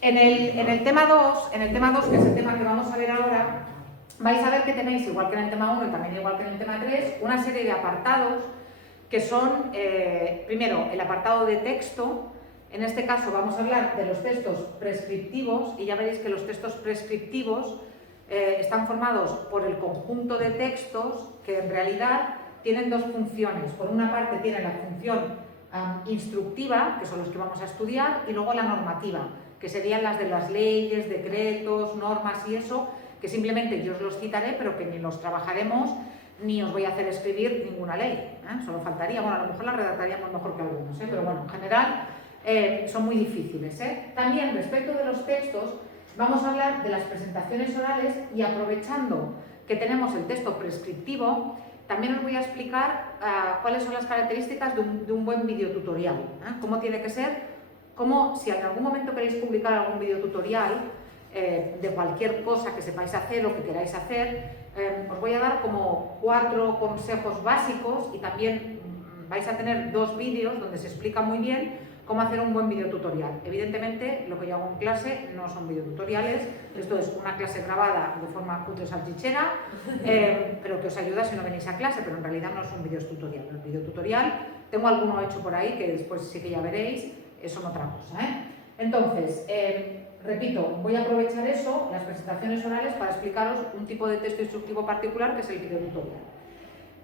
En el tema 2, que es el tema que vamos a ver ahora, vais a ver que tenéis, igual que en el tema 1 y también igual que en el tema 3, una serie de apartados que son, primero, el apartado de texto. En este caso vamos a hablar de los textos prescriptivos y ya veréis que los textos prescriptivos están formados por el conjunto de textos que en realidad tienen dos funciones. Por una parte tienen la función instructiva, que son los que vamos a estudiar, y luego la normativa, que serían las de las leyes, decretos, normas y eso, que simplemente yo os los citaré, pero que ni los trabajaremos ni os voy a hacer escribir ninguna ley, solo faltaría, bueno, a lo mejor la redactaríamos mejor que algunos, pero bueno, en general son muy difíciles. También respecto de los textos, vamos a hablar de las presentaciones orales y aprovechando que tenemos el texto prescriptivo, también os voy a explicar cuáles son las características de un buen videotutorial, cómo tiene que ser, cómo si en algún momento queréis publicar algún videotutorial de cualquier cosa que sepáis hacer o que queráis hacer, os voy a dar como 4 consejos básicos y también vais a tener 2 vídeos donde se explica muy bien cómo hacer un buen videotutorial. Evidentemente, lo que yo hago en clase no son videotutoriales, esto es una clase grabada de forma cutre salchichera, pero que os ayuda si no venís a clase, pero en realidad no es un videotutorial. El videotutorial, tengo alguno hecho por ahí, que después sí que ya veréis, son otra cosa. Entonces, repito, voy a aprovechar eso, las presentaciones orales, para explicaros un tipo de texto instructivo particular que es el videotutorial.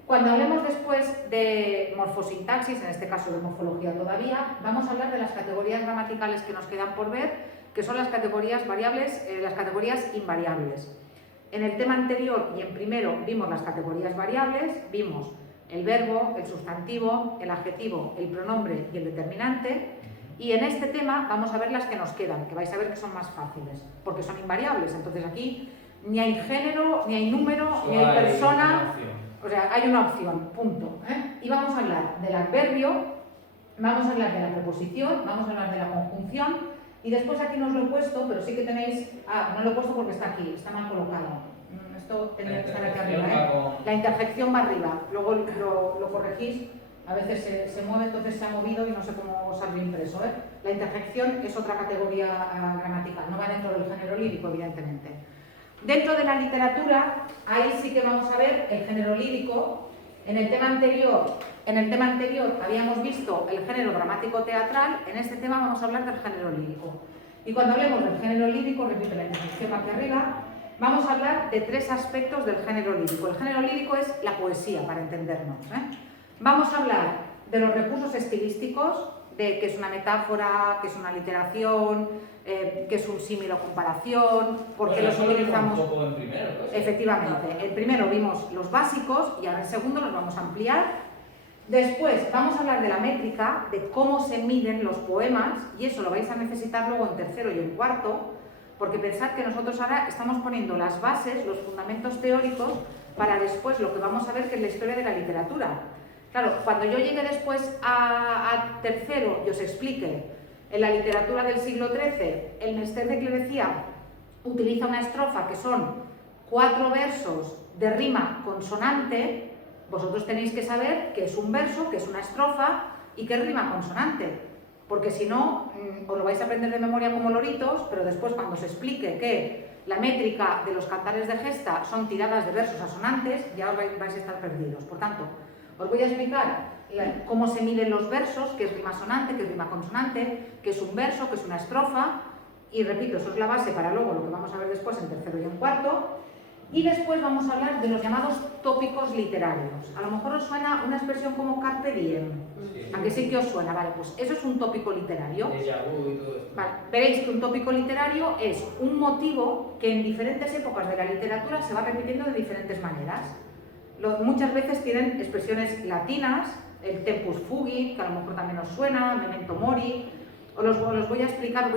Cuando hablemos después de morfosintaxis, en este caso de morfología todavía, vamos a hablar de las categorías gramaticales que nos quedan por ver, que son las categorías variables, las categorías invariables. En el tema anterior y en primero vimos las categorías variables, vimos el verbo, el sustantivo, el adjetivo, el pronombre y el determinante, y en este tema vamos a ver las que nos quedan, que vais a ver que son más fáciles, porque son invariables. Entonces aquí ni hay género, ni hay número, ni hay persona. O sea, hay una opción, punto. Y vamos a hablar del adverbio, vamos a hablar de la preposición, vamos a hablar de la conjunción, y después aquí no os lo he puesto, pero sí que tenéis... no lo he puesto porque está aquí, está mal colocado. Esto tendría que estar aquí arriba, La interjección va arriba, luego lo corregís, a veces se mueve, entonces se ha movido y no sé cómo salió impreso. La interjección es otra categoría gramatical, no va dentro del género lírico, evidentemente. Dentro de la literatura, ahí sí que vamos a ver el género lírico. En el tema anterior habíamos visto el género dramático teatral, en este tema vamos a hablar del género lírico. Y cuando hablemos del género lírico, repito la interjección aquí arriba, vamos a hablar de 3 aspectos del género lírico. El género lírico es la poesía, para entendernos. Vamos a hablar de los recursos estilísticos, de qué es una metáfora, qué es una literación, qué es un símil o comparación, por qué los utilizamos. Un poco en primero, pues. Efectivamente, el primero vimos los básicos y ahora el segundo nos vamos a ampliar. Después vamos a hablar de la métrica, de cómo se miden los poemas, y eso lo vais a necesitar luego en tercero y en cuarto, porque pensad que nosotros ahora estamos poniendo las bases, los fundamentos teóricos, para después lo que vamos a ver que es la historia de la literatura. Claro, cuando yo llegue después a tercero y os explique en la literatura del siglo XIII, el Mester de Clerecía utiliza una estrofa que son 4 versos de rima consonante, vosotros tenéis que saber qué es un verso, qué es una estrofa y qué es rima consonante, porque si no, os lo vais a aprender de memoria como loritos, pero después cuando os explique que la métrica de los cantares de gesta son tiradas de versos asonantes, ya os vais a estar perdidos. Por tanto, os voy a explicar cómo se miden los versos, qué es rima sonante, qué es rima consonante, qué es un verso, qué es una estrofa, y repito, eso es la base para luego lo que vamos a ver después en tercero y en cuarto. Y después vamos a hablar de los llamados tópicos literarios. A lo mejor os suena una expresión como carpe diem. Sí. ¿A qué sí que os suena? Vale, pues eso es un tópico literario. Déjà vu y todo esto. Vale, veréis que un tópico literario es un motivo que en diferentes épocas de la literatura se va repitiendo de diferentes maneras. Muchas veces tienen expresiones latinas, el tempus fugit, que a lo mejor también os suena, memento mori. Os los voy a explicar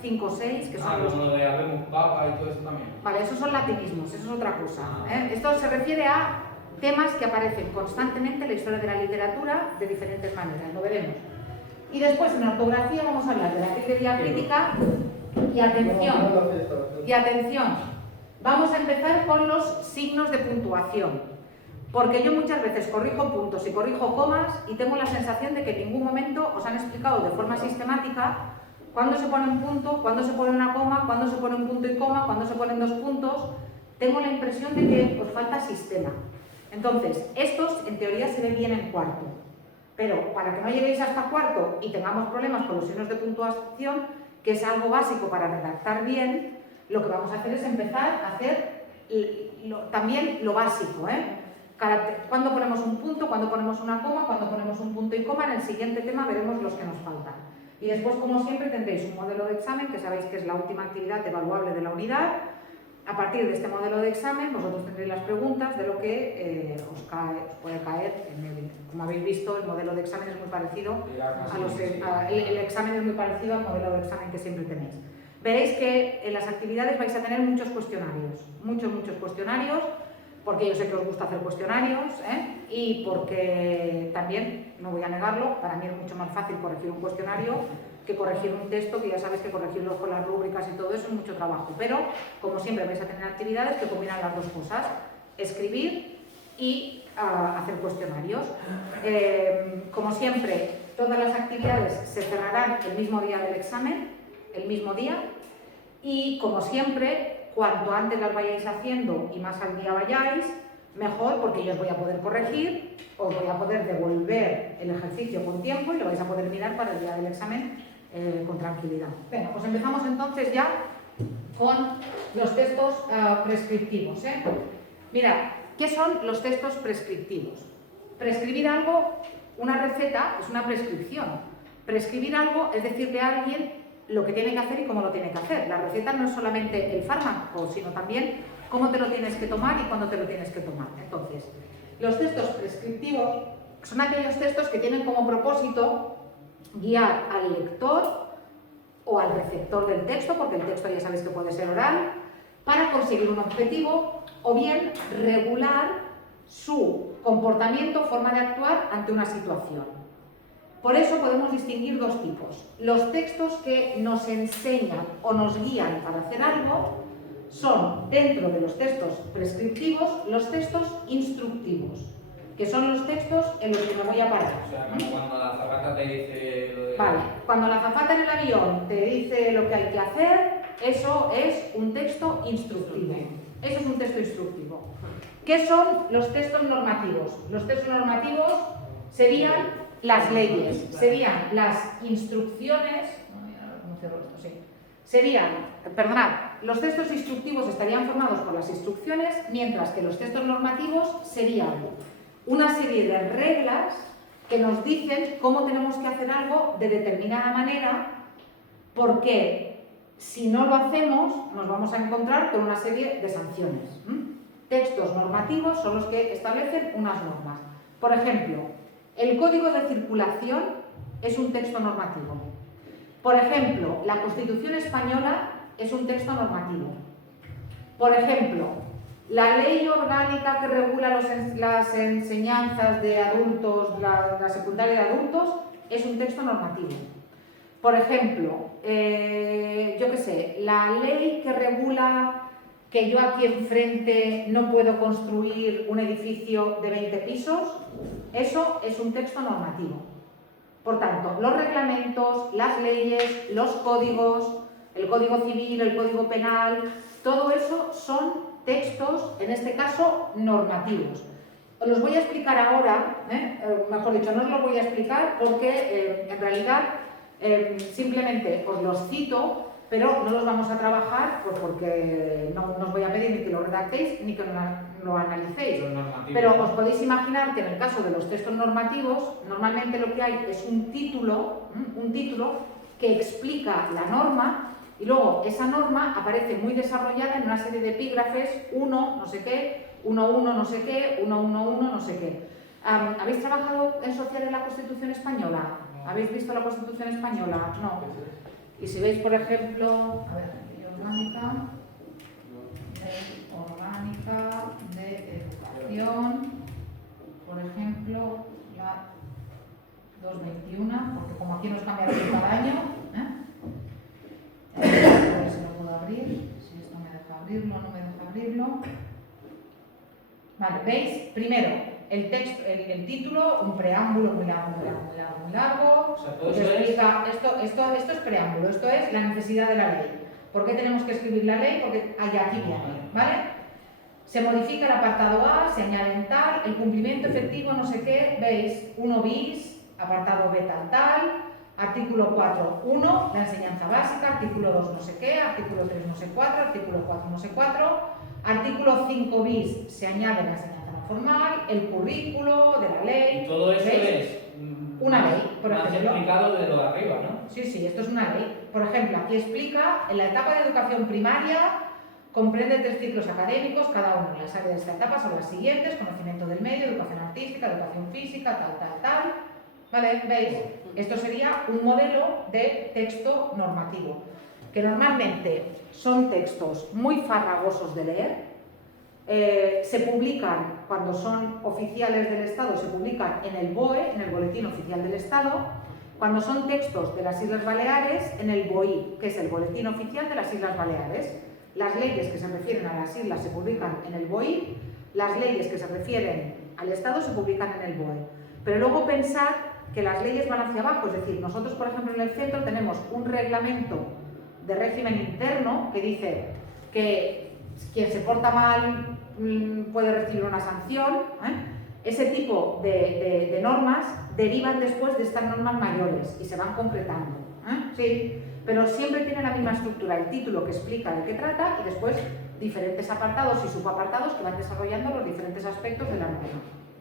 5 o 6, que son los... Como lo de habemus papa y todo eso también. Vale, esos son latinismos, eso es otra cosa. Esto se refiere a temas que aparecen constantemente en la historia de la literatura de diferentes maneras, lo veremos. Y después en ortografía vamos a hablar de la tilde diacrítica y atención, vamos a empezar con los signos de puntuación. Porque yo muchas veces corrijo puntos y corrijo comas y tengo la sensación de que en ningún momento os han explicado de forma sistemática cuándo se pone un punto, cuándo se pone una coma, cuándo se pone un punto y coma, cuándo se ponen 2 puntos. Tengo la impresión de que os falta sistema. Entonces, estos en teoría se ven bien en cuarto, pero para que no lleguéis hasta cuarto y tengamos problemas con los signos de puntuación, que es algo básico para redactar bien, lo que vamos a hacer es empezar a hacer también lo básico, cuando ponemos un punto, cuando ponemos una coma, cuando ponemos un punto y coma. En el siguiente tema veremos los que nos faltan. Y después, como siempre, tendréis un modelo de examen, que sabéis que es la última actividad evaluable de la unidad. A partir de este modelo de examen, vosotros tendréis las preguntas de lo que os puede caer. Como habéis visto, el modelo de examen es muy parecido el examen es muy parecido al modelo de examen que siempre tenéis. Veréis que en las actividades vais a tener muchos cuestionarios, muchos cuestionarios, porque yo sé que os gusta hacer cuestionarios, y porque también, no voy a negarlo, para mí es mucho más fácil corregir un cuestionario que corregir un texto, que ya sabéis que corregirlo con las rúbricas y todo eso es mucho trabajo. Pero, como siempre, vais a tener actividades que combinan las dos cosas: escribir y hacer cuestionarios. Como siempre, todas las actividades se cerrarán el mismo día del examen, el mismo día, y como siempre, cuanto antes las vayáis haciendo y más al día vayáis, mejor, porque yo os voy a poder corregir, os voy a poder devolver el ejercicio con tiempo y lo vais a poder mirar para el día del examen con tranquilidad. Bueno, pues empezamos entonces ya con los textos prescriptivos. Mira, ¿qué son los textos prescriptivos? Prescribir algo, una receta, es una prescripción. Prescribir algo es decirle a alguien lo que tiene que hacer y cómo lo tiene que hacer. La receta no es solamente el fármaco, sino también cómo te lo tienes que tomar y cuándo te lo tienes que tomar. Entonces, los textos prescriptivos son aquellos textos que tienen como propósito guiar al lector o al receptor del texto, porque el texto ya sabéis que puede ser oral, para conseguir un objetivo o bien regular su comportamiento, forma de actuar ante una situación. Por eso podemos distinguir dos tipos. Los textos que nos enseñan o nos guían para hacer algo son, dentro de los textos prescriptivos, los textos instructivos, que son los textos en los que me voy a parar. O sea, cuando la azafata te dice lo de... Vale, cuando la azafata en el avión te dice lo que hay que hacer, eso es un texto instructivo. Eso es un texto instructivo. ¿Qué son los textos normativos? Los textos normativos serían las leyes, serían las instrucciones, los textos instructivos estarían formados por las instrucciones, mientras que los textos normativos serían una serie de reglas que nos dicen cómo tenemos que hacer algo de determinada manera, porque si no lo hacemos nos vamos a encontrar con una serie de sanciones. Textos normativos son los que establecen unas normas. Por ejemplo, el Código de Circulación es un texto normativo. Por ejemplo, la Constitución Española es un texto normativo. Por ejemplo, la Ley Orgánica que regula las enseñanzas de adultos, la secundaria de adultos, es un texto normativo. Por ejemplo, yo qué sé, la ley que regula que yo aquí enfrente no puedo construir un edificio de 20 pisos, eso es un texto normativo. Por tanto, los reglamentos, las leyes, los códigos, el Código Civil, el Código Penal, todo eso son textos, en este caso, normativos. Os los voy a explicar ahora, mejor dicho, no os los voy a explicar porque en realidad simplemente os los cito, pero no los vamos a trabajar porque no os voy a pedir ni que lo redactéis ni que lo analicéis. Pero os podéis imaginar que en el caso de los textos normativos, normalmente lo que hay es un título que explica la norma y luego esa norma aparece muy desarrollada en una serie de epígrafes, 1 no sé qué, 1.1 no sé qué, 1.1.1 no sé qué. ¿Habéis trabajado en social en la Constitución Española? ¿Habéis visto la Constitución Española? No. Y si veis, por ejemplo, a ver, ley orgánica de educación, por ejemplo, la 221, porque como aquí nos cambia cada año, a ver si lo puedo abrir, si esto me deja abrirlo, no me deja abrirlo. Vale, ¿veis? Primero, el texto, el título, un preámbulo muy largo, muy largo. O sea, todo Que eso explica, esto es preámbulo, esto es la necesidad de la ley. ¿Por qué tenemos que escribir la ley? Porque aquí viene, ¿vale? Se modifica el apartado A, se añade tal, el cumplimiento efectivo, no sé qué, veis, 1 bis, apartado B tal, artículo 4, 1, la enseñanza básica, artículo 2 no sé qué, artículo 3 no sé 4, artículo 4 no sé 4, artículo 5 bis se añade la enseñanza no formal, el currículo de la ley. Y todo eso ¿veis? es Una ley, por más ejemplo. explicado de lo de arriba, ¿no? Sí, esto es una ley. Por ejemplo, aquí explica, en la etapa de educación primaria comprende 3 ciclos académicos, cada uno. Las áreas de esta etapa son las siguientes: conocimiento del medio, educación artística, educación física, tal. ¿Vale? ¿Veis? Esto sería un modelo de texto normativo, que normalmente son textos muy farragosos de leer. Se publican, cuando son oficiales del Estado, se publican en el BOE, en el Boletín Oficial del Estado. Cuando son textos de las Islas Baleares, en el BOI, que es el Boletín Oficial de las Islas Baleares. Las leyes que se refieren a las islas se publican en el BOI, las leyes que se refieren al Estado se publican en el BOE. Pero luego pensad que las leyes van hacia abajo, es decir, nosotros, por ejemplo, en el centro tenemos un reglamento de régimen interno que dice que quien se porta mal puede recibir una sanción. Ese tipo de normas derivan después de estas normas mayores y se van concretando. Sí, pero siempre tiene la misma estructura, el título que explica de qué trata y después diferentes apartados y subapartados que van desarrollando los diferentes aspectos de la norma.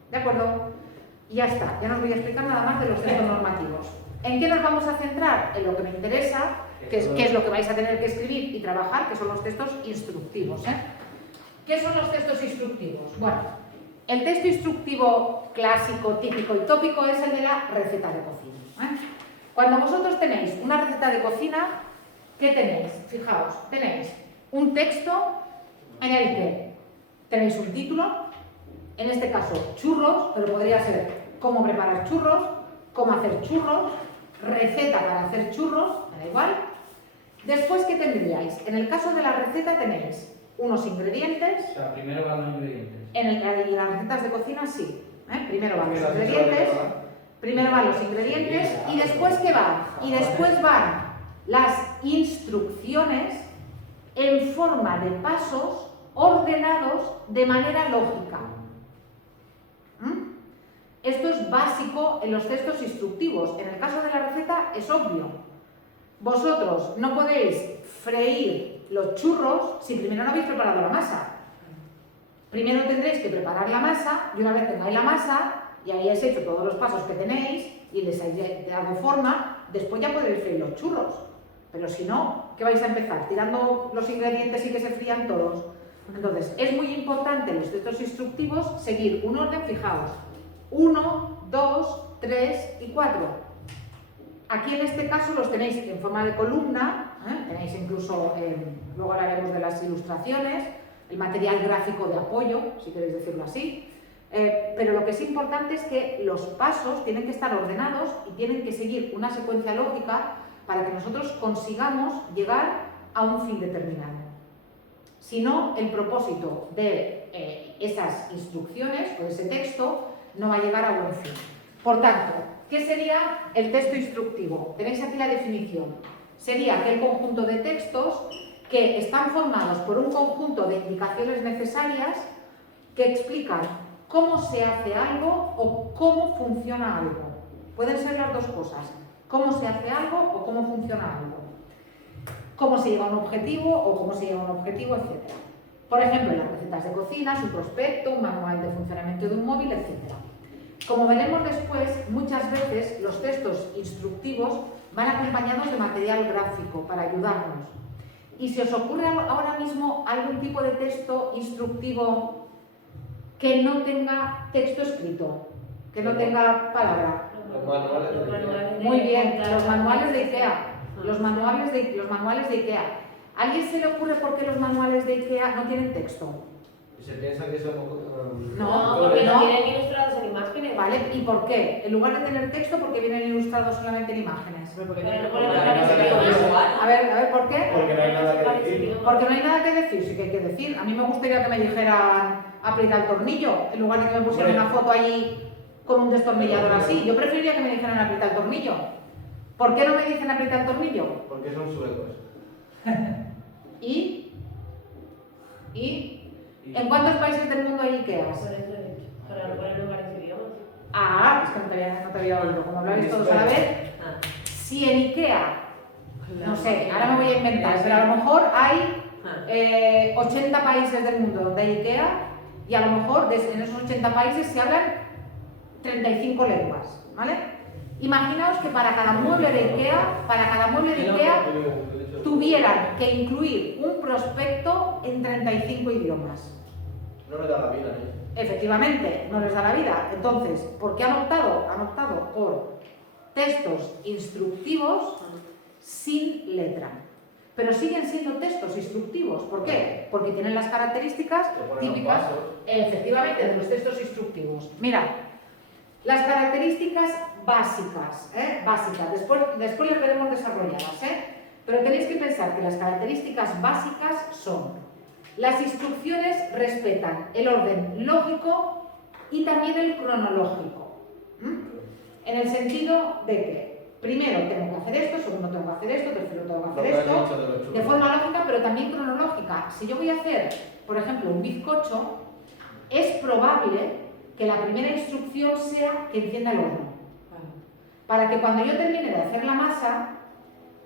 ¿De acuerdo? Y ya está, ya no os voy a explicar nada más de los textos normativos. ¿En qué nos vamos a centrar? En lo que me interesa, que es lo que vais a tener que escribir y trabajar, que son los textos instructivos. ¿Qué son los textos instructivos? Bueno, el texto instructivo clásico, típico y tópico es el de la receta de cocina. Cuando vosotros tenéis una receta de cocina, ¿qué tenéis? Fijaos, tenéis un texto en el que tenéis un título, en este caso churros, pero podría ser cómo preparar churros, cómo hacer churros, receta para hacer churros, me da igual. Después, ¿qué tendríais? En el caso de la receta tenéis unos ingredientes. O sea, primero van los ingredientes. En las recetas de cocina sí. Primero van los ingredientes. Primero van los ingredientes y después ¿qué van? Y después van las instrucciones en forma de pasos ordenados de manera lógica. Esto es básico en los textos instructivos. En el caso de la receta es obvio. Vosotros no podéis freír los churros si primero no habéis preparado la masa. Primero tendréis que preparar la masa y una vez tengáis la masa y hayáis hecho todos los pasos que tenéis y les hayáis dado forma, después ya podréis freír los churros. Pero si no, ¿qué vais a empezar? ¿Tirando los ingredientes y que se frían todos? Entonces, es muy importante en los textos instructivos seguir un orden, fijaos, 1, 2, 3 y 4. Aquí en este caso los tenéis en forma de columna, tenéis incluso, luego hablaremos de las ilustraciones, el material gráfico de apoyo, si queréis decirlo así. Pero lo que es importante es que los pasos tienen que estar ordenados y tienen que seguir una secuencia lógica para que nosotros consigamos llegar a un fin determinado. Si no, el propósito de esas instrucciones o de ese texto no va a llegar a buen fin. Por tanto, ¿qué sería el texto instructivo? Tenéis aquí la definición. Sería aquel conjunto de textos que están formados por un conjunto de indicaciones necesarias que explican cómo se hace algo o cómo funciona algo. Pueden ser las dos cosas, cómo se hace algo o cómo funciona algo. Cómo se llega a un objetivo o cómo se llega a un objetivo, etc. Por ejemplo, en las recetas de cocina, un prospecto, un manual de funcionamiento de un móvil, etc. Como veremos después, muchas veces los textos instructivos van acompañados de material gráfico para ayudarnos. Y si os ocurre ahora mismo algún tipo de texto instructivo que no tenga texto escrito, que no tenga palabra. Los manuales. Muy bien, los manuales de IKEA. Los manuales de IKEA. ¿A alguien se le ocurre por qué los manuales de IKEA no tienen texto? Se piensa que son... No, porque no vienen ilustrados en imágenes. ¿Vale? ¿Y por qué? En lugar de tener texto, ¿por qué vienen ilustrados solamente en imágenes? Porque A ver, ¿por qué? Porque no hay nada que decir. Porque no hay nada que decir, sí que hay que decir. A mí me gustaría que me dijeran aprieta el tornillo, en lugar de que me pusieran una foto allí con un destornillador así. Yo preferiría que me dijeran aprieta el tornillo. ¿Por qué no me dicen aprieta el tornillo? Porque son suecos. ¿Y? ¿En cuántos países del mundo hay Ikeas? Por eso he dicho, para no ponerlo en varios idiomas. Ah, es que no te había oído. Como habláis todos a la vez, Ah, si en Ikea, no sé, ahora me voy a inventar, pero a lo mejor hay 80 países del mundo donde hay Ikea y a lo mejor en esos 80 países se hablan 35 lenguas, ¿vale? Imaginaos que para cada mueble de Ikea, tuvieran que incluir un prospecto en 35 idiomas. No me da la vida, ¿eh? Efectivamente, no les da la vida. Entonces, ¿por qué han optado? Han optado por textos instructivos sin letra. Pero siguen siendo textos instructivos. ¿Por qué? Porque tienen las características típicas, efectivamente, de los textos instructivos. Mira, las características básicas, después les veremos desarrolladas, pero tenéis que pensar que las características básicas son: las instrucciones respetan el orden lógico y también el cronológico. En el sentido de que primero tengo que hacer esto, segundo tengo que hacer esto, tercero tengo que hacer esto, de forma lógica pero también cronológica. Si yo voy a hacer, por ejemplo, un bizcocho, es probable que la primera instrucción sea que encienda el horno. Para que cuando yo termine de hacer la masa,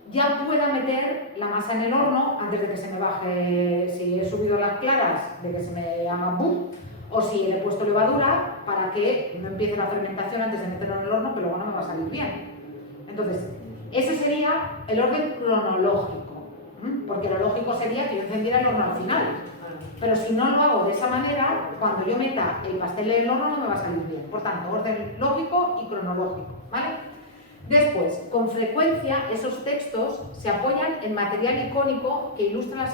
ya pueda meter la masa en el horno antes de que se me baje, si he subido las claras, de que se me haga boom, o si le he puesto levadura, para que no empiece la fermentación antes de meterlo en el horno, que luego no me va a salir bien. Entonces, ese sería el orden cronológico, porque lo lógico sería que yo encendiera el horno al final. Pero si no lo hago de esa manera, cuando yo meta el pastel en el horno no me va a salir bien. Por tanto, orden lógico y cronológico, ¿vale? Después, con frecuencia, esos textos se apoyan en material icónico que ilustra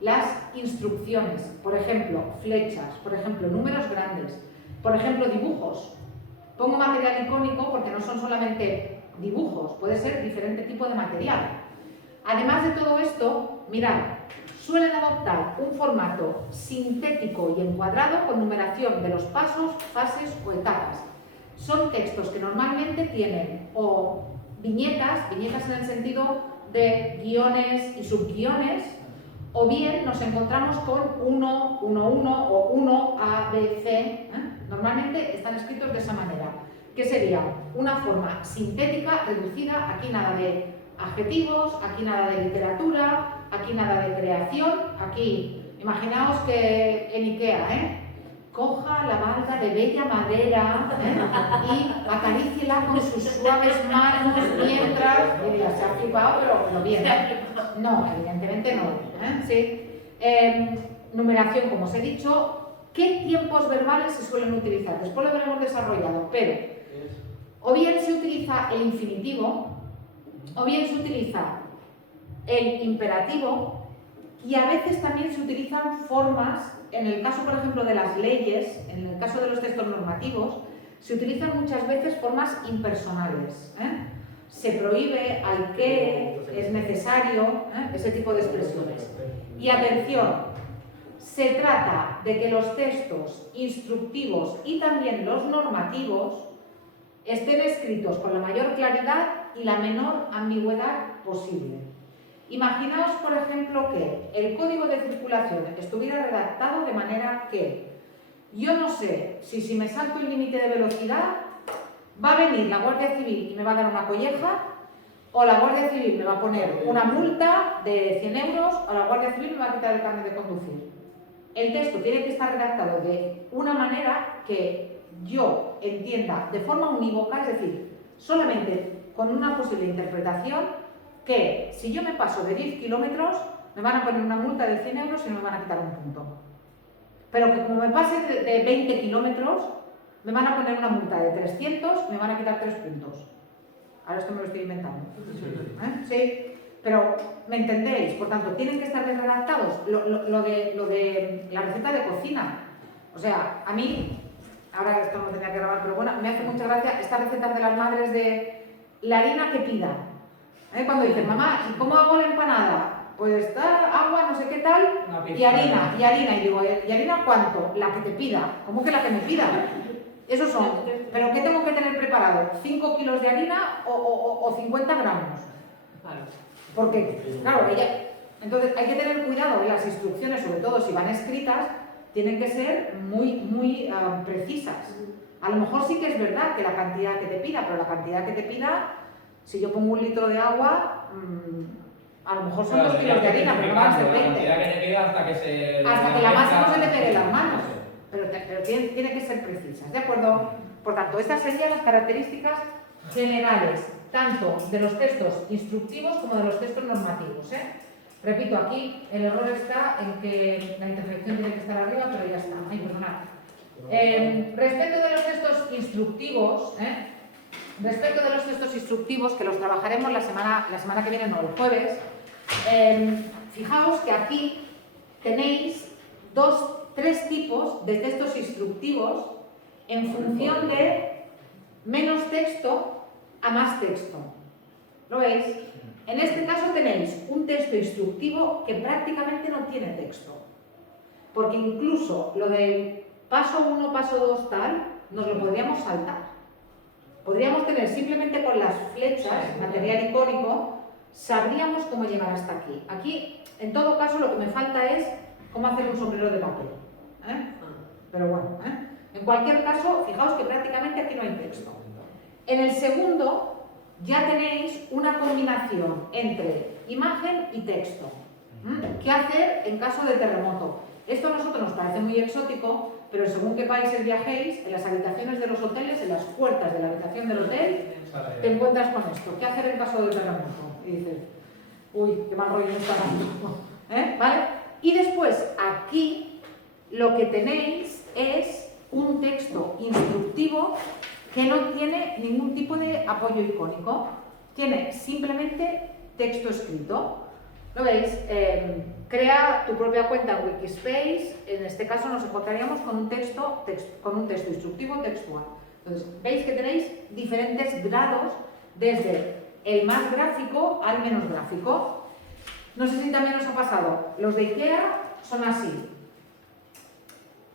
las instrucciones. Por ejemplo, flechas, por ejemplo, números grandes, por ejemplo, dibujos. Pongo material icónico porque no son solamente dibujos, puede ser diferente tipo de material. Además de todo esto, mirad, suelen adoptar un formato sintético y encuadrado con numeración de los pasos, fases o etapas. Son textos que normalmente tienen o viñetas en el sentido de guiones y subguiones, o bien nos encontramos con 1, 1, 1 o 1, A, B, C. Normalmente están escritos de esa manera, que sería una forma sintética, reducida. Aquí nada de adjetivos, aquí nada de literatura, aquí nada de creación. Aquí, imaginaos que en Ikea, coja la balda de bella madera y acaríciela con sus suaves manos mientras... Y diría, se ha flipado, pero bien, No, evidentemente no. Sí. Numeración, como os he dicho. ¿Qué tiempos verbales se suelen utilizar? Después lo veremos desarrollado, pero o bien se utiliza el infinitivo, o bien se utiliza el imperativo, y a veces también se utilizan formas. En el caso, por ejemplo, de las leyes, en el caso de los textos normativos, se utilizan muchas veces formas impersonales. Se prohíbe, hay que, es necesario, ese tipo de expresiones. Y atención, se trata de que los textos instructivos y también los normativos estén escritos con la mayor claridad y la menor ambigüedad posible. Imaginaos, por ejemplo, que el código de circulación estuviera redactado de manera que yo no sé si me salto el límite de velocidad va a venir la Guardia Civil y me va a dar una colleja, o la Guardia Civil me va a poner una multa de 100 euros, o la Guardia Civil me va a quitar el carnet de conducir. El texto tiene que estar redactado de una manera que yo entienda de forma unívoca, es decir, solamente con una posible interpretación, que si yo me paso de 10 kilómetros me van a poner una multa de 100 euros y me van a quitar un punto. Pero que como me pase de 20 kilómetros me van a poner una multa de 300 y me van a quitar 3 puntos. Ahora esto me lo estoy inventando. Sí, pero ¿me entendéis? Por tanto, tienen que estar bien redactados. Lo de la receta de cocina. O sea, a mí, ahora esto no lo tenía que grabar, pero bueno, me hace mucha gracia estas recetas de las madres de la harina que pida. Cuando dicen, mamá, ¿y cómo hago la empanada? Pues está agua, no sé qué tal, Una y pizca. harina. Y digo, ¿y harina cuánto? La que te pida. ¿Cómo que la que me pida? Esos son. ¿Pero qué tengo que tener preparado? ¿5 kilos de harina o 50 gramos? Claro. Porque, claro, entonces hay que tener cuidado en las instrucciones, sobre todo si van escritas, tienen que ser muy precisas. A lo mejor sí que es verdad que la cantidad que te pida, pero la cantidad que te pida, si yo pongo 1 litro de agua, a lo mejor son 2 kilos de harina, pero no van a ser La 20. cantidad que te pida hasta que se... Hasta que la masa no se te pegue en las manos. Pero tiene que ser precisas, ¿de acuerdo? Por tanto, estas serían las características generales, tanto de los textos instructivos como de los textos normativos, ¿eh? Repito, aquí el error está en que la intersección tiene que estar arriba, pero ya está. Ay, perdonad. Respecto de los textos instructivos, que los trabajaremos la semana que viene, no, el jueves, fijaos que aquí tenéis 3 tipos de textos instructivos en función de menos texto a más texto. ¿Lo veis? En este caso tenéis un texto instructivo que prácticamente no tiene texto. Porque incluso lo del paso 1, paso 2 tal, nos lo podríamos saltar. Podríamos tener simplemente con las flechas, material icónico, sabríamos cómo llegar hasta aquí. Aquí, en todo caso, lo que me falta es cómo hacer un sombrero de papel. Pero bueno, en cualquier caso, fijaos que prácticamente aquí no hay texto. En el segundo ya tenéis una combinación entre imagen y texto. ¿Qué hacer en caso de terremoto? Esto a nosotros nos parece muy exótico, pero según qué países viajéis, en las habitaciones de los hoteles, en las puertas de la habitación del hotel, te encuentras con esto. ¿Qué hacer en caso de terremoto? Y dices, uy, qué mal rollo me está dando. ¿Vale? Y después, aquí, lo que tenéis es un texto instructivo que no tiene ningún tipo de apoyo icónico. Tiene simplemente texto escrito. ¿Lo veis? Crea tu propia cuenta en Wikispace. En este caso nos encontraríamos con un texto instructivo textual. Entonces, veis que tenéis diferentes grados desde el más gráfico al menos gráfico. No sé si también os ha pasado. Los de IKEA son así.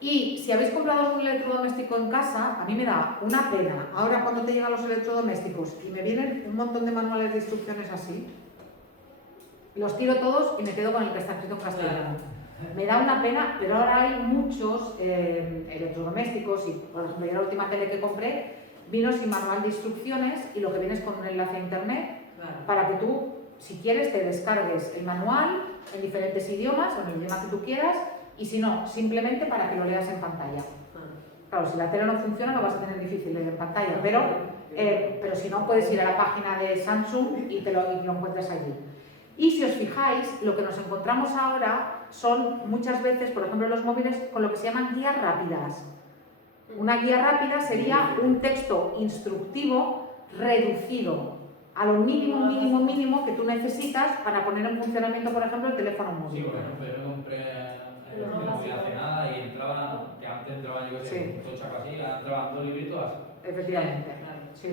Y si habéis comprado un electrodoméstico en casa, a mí me da una pena. Ahora cuando te llegan los electrodomésticos y me vienen un montón de manuales de instrucciones así, los tiro todos y me quedo con el que está escrito en castellano. Me da una pena, pero ahora hay muchos electrodomésticos y, por ejemplo, yo la última tele que compré vino sin manual de instrucciones y lo que viene es con un enlace a internet para que tú, si quieres, te descargues el manual en diferentes idiomas o en el idioma que tú quieras y si no, simplemente para que lo leas en pantalla. Claro, si la tele no funciona lo vas a tener difícil leer en pantalla, pero si no, puedes ir a la página de Samsung y lo encuentras allí. Y si os fijáis, lo que nos encontramos ahora son muchas veces, por ejemplo, los móviles con lo que se llaman guías rápidas. Una guía rápida sería un texto instructivo reducido a lo mínimo que tú necesitas para poner en funcionamiento, por ejemplo, el teléfono móvil. Sí, por ejemplo, yo me compré el móvil hace nada y entraban, que antes entraban, yo qué sé, Sí. un tochaco así, ahora entraban 2 libritos así. Efectivamente. Sí.